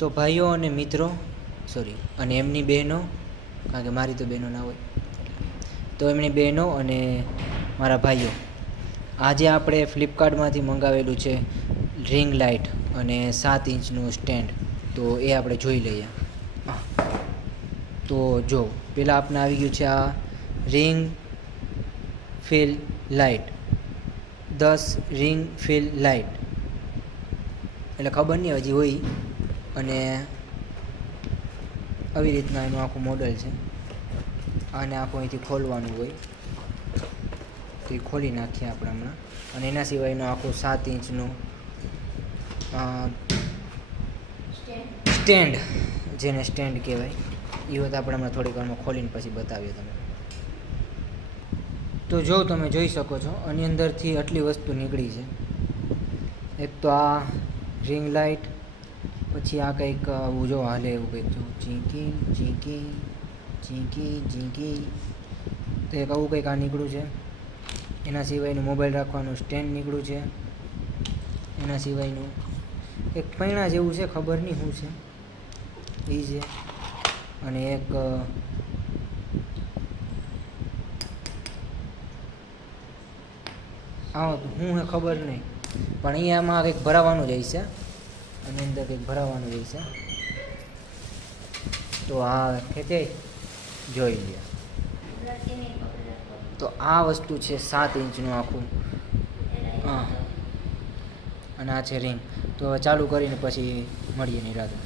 તો ભાઈઓ અને મિત્રો અને એમની બહેનો, કારણ કે મારી તો બહેનો ના હોય, તો એમની બહેનો અને મારા ભાઈઓ, આજે આપણે ફ્લિપકાર્ટમાંથી મંગાવેલું છે રિંગ લાઇટ અને 7 ઇંચનું સ્ટેન્ડ. તો એ આપણે જોઈ લઈએ. તો જો પહેલાં આપણે આવી ગયું છે આ ring fill light, 10 ring fill light, એટલે ખબર નહીં હજી હોય. અને આવી રીતના એનું આખું મોડલ છે. આને આખું અહીંથી ખોલવાનું હોય, તો એ ખોલી નાખીએ આપણે હમણાં. અને એના સિવાયનું આખું 7 ઇંચનું સ્ટેન્ડ, જેને સ્ટેન્ડ કહેવાય, એ વાત આપણે હમણાં થોડીક વારમાં ખોલીને પછી બતાવીએ તમને. તો જો તમે જોઈ શકો છો આની અંદરથી આટલી વસ્તુ નીકળી છે. એક તો આ રિંગ લાઇટ, પછી આ કંઈક આવું જો હાલે એવું કંઈક જો ચીંકી ચીંકી ચીંકી ચીંકી, તો એક આવું કંઈક આ નીકળ્યું છે. એના સિવાયનું મોબાઈલ રાખવાનું સ્ટેન્ડ નીકળ્યું છે. એના સિવાયનું એક પૈણા જેવું છે, ખબર નહીં શું છે એ છે. અને એક હા હું હે ખબર નહીં, પણ અહીંયામાં કંઈક ભરાવાનું જ હશે. આની અંદર કંઈક ભરાવાનું જ હશે. તો આ ખેતે જોઈ લે. તો આ વસ્તુ છે 7 ઇંચનું આખું. હા, અને આ છે રિંગ. તો ચાલુ કરીને પછી મળીએ નિરાંતે.